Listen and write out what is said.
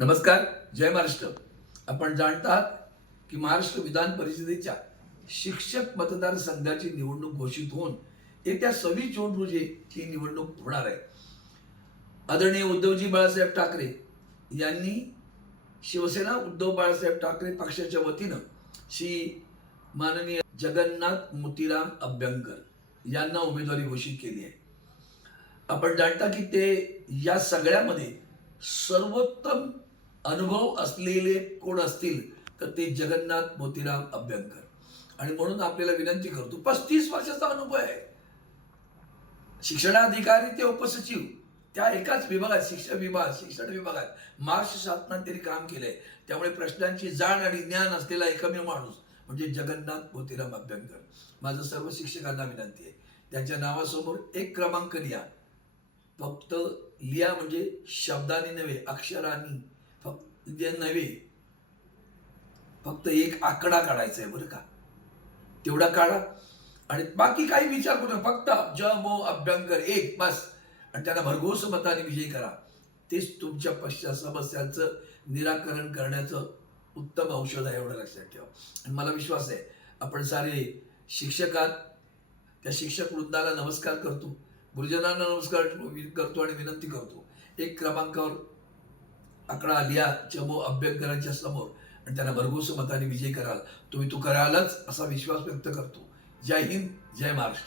नमस्कार जय महाराष्ट्र. आपण जाणतात की महाराष्ट्र विधान परिषदेच्या शिक्षक मतदारसंघाची निवडणूक घोषित होऊन येत्या सव्वीस जून रोजी ही निवडणूक होणार आहे. आदरणीय उद्धवजी बाळासाहेब ठाकरे यांनी शिवसेना उद्धव बाळासाहेब ठाकरे पक्षाच्या वतीनं श्री माननीय जगन्नाथ मोतीराम अभ्यंकर यांना उमेदवारी घोषित केली आहे. आपण जाणता की ते या सगळ्यामध्ये सर्वोत्तम अनुभव असलेले कोण असतील तर ते जगन्नाथ मोतीराम अभ्यंकर. आणि म्हणून आपल्याला विनंती करतो पस्तीस वर्षाचा अनुभव आहे. शिक्षणाधिकारी ते उपसचिव त्या एकाच विभागात शिक्षण विभाग शिक्षण विभागात महाराष्ट्र शासनात त्यांनी काम केलंय. त्यामुळे प्रश्नांची जाण आणि ज्ञान असलेला एकमेव माणूस म्हणजे जगन्नाथ मोतीराम अभ्यंकर. माझं सर्व शिक्षकांना विनंती आहे. त्यांच्या नावासमोर एक क्रमांक लिहा. फक्त लिहा म्हणजे शब्दाने नव्हे अक्षरांनी. जे नव्हे. फक्त एक आकडा काढायचा आहे बरं का. तेवढा काढा. आणि बाकी काही विचार करू फक्त ज मो अभ्यंकर एक बस. आणि त्यांना भरघोस मताने विजय करा. तेच तुमच्या पश्चात समस्यांचं निराकरण करण्याचं उत्तम औषध आहे एवढं लक्षात ठेवा. आणि मला विश्वास आहे आपण सारे शिक्षकात त्या शिक्षक वृंदाला नमस्कार करतो. गुरुजनांना नमस्कार करतो आणि विनंती करतो. एक क्रमांकावर आकडा आलिया चमो अभ्यंकरांच्या समोर. आणि त्यांना भरघोस मताने विजय कराल. तुम्ही तो करालच असा विश्वास व्यक्त करतो. जय हिंद जय महाराष्ट्र.